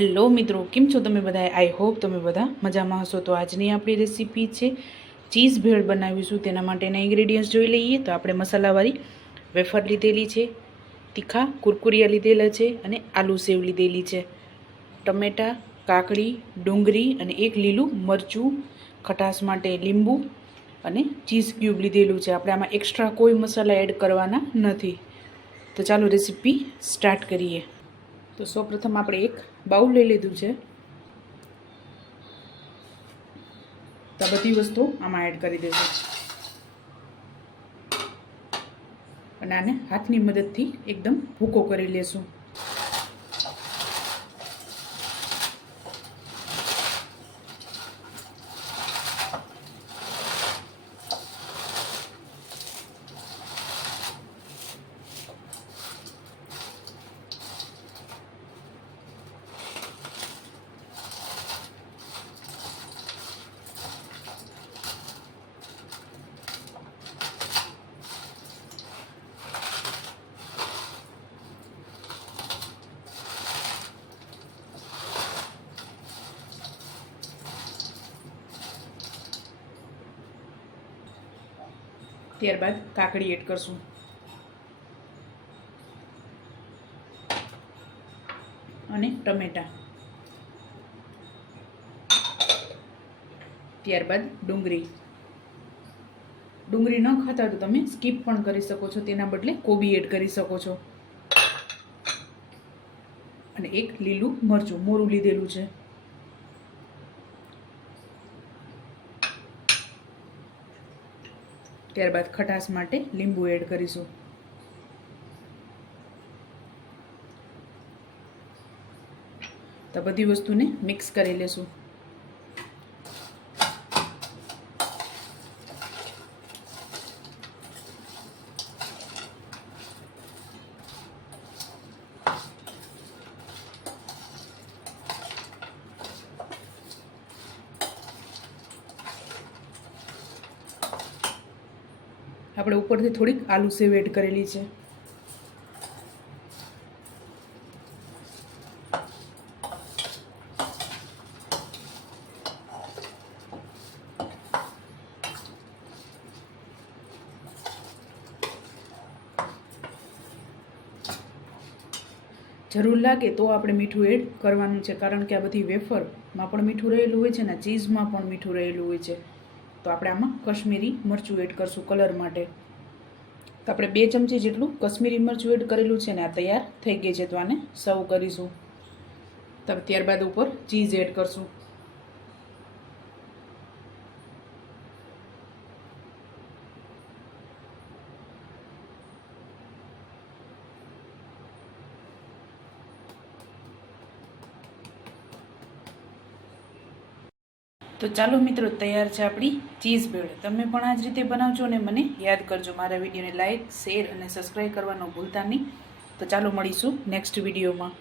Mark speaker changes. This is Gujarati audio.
Speaker 1: હેલો મિત્રો, કેમ છો તમે બધા આઈ હોપ તમે બધા મજામાં હશો. તો આજની આપણી રેસીપી છે ચીઝ ભેળ બનાવીશું. તેના માટેના ઇન્ગ્રેડિયન્ટ્સ જોઈ લઈએ. તો આપણે મસાલાવાળી વેફર લીધેલી છે, તીખા કુરકુરિયા લીધેલા છે અને આલુ સેવ લીધેલી છે. ટમેટાં, કાકડી, ડુંગળી અને એક લીલું મરચું, ખટાશ માટે લીંબુ અને ચીઝ ક્યુબ લીધેલું છે. આપણે આમાં એક્સ્ટ્રા કોઈ મસાલા એડ કરવાના નથી. તો ચાલો રેસીપી સ્ટાર્ટ કરીએ. તો સૌપ્રથમ આપણે એક બાઉલ લઈ લીધું છે. તો આ બધી વસ્તુ આમાં એડ કરી દઈશું અને આને હાથની મદદથી એકદમ ભૂકો કરી લેશું. ત્યારબાદ કાકડી એડ કરશું. અને ટમેટા. ત્યારબાદ ડુંગળી. ડુંગળી ન ખાતા તો તમે સ્કીપ પણ કરી શકો છો. તેના બદલે કોબી એડ કરી શકો છો. અને એક લીલું મરચું, મોરું લીધેલું છે. ત્યારબાદ ખટાશ માટે લીંબુ એડ કરીશું. તો બધી વસ્તુને મિક્સ કરી લેશું. આપણે ઉપરથી થોડીક આલુ સેવ એડ કરેલી છે. જરૂર લાગે તો આપણે મીઠું એડ કરવાનું છે, કારણ કે આ બધી વેફરમાં પણ મીઠું રહેલું હોય છે ને, ચીઝમાં પણ મીઠું રહેલું હોય છે. તો આપણે આમાં કશ્મીરી મરચું એડ કરશું કલર માટે. તો આપણે બે ચમચી જેટલું કશ્મીરી મરચું એડ કરેલું છે ને આ તૈયાર થઈ ગઈ છે તો આને સર્વ કરીશું. ત્યારબાદ ઉપર ચીઝ એડ કરશું. તો ચાલો મિત્રો, તૈયાર છે આપણી ચીઝ ભેળ. તમે પણ આ જ રીતે બનાવજો અને મને યાદ કરજો. મારા વિડીયોને લાઇક શેર અને સબસ્ક્રાઈબ કરવાનું ભૂલતા નહીં. તો ચાલો મળીશું નેક્સ્ટ વિડીયોમાં.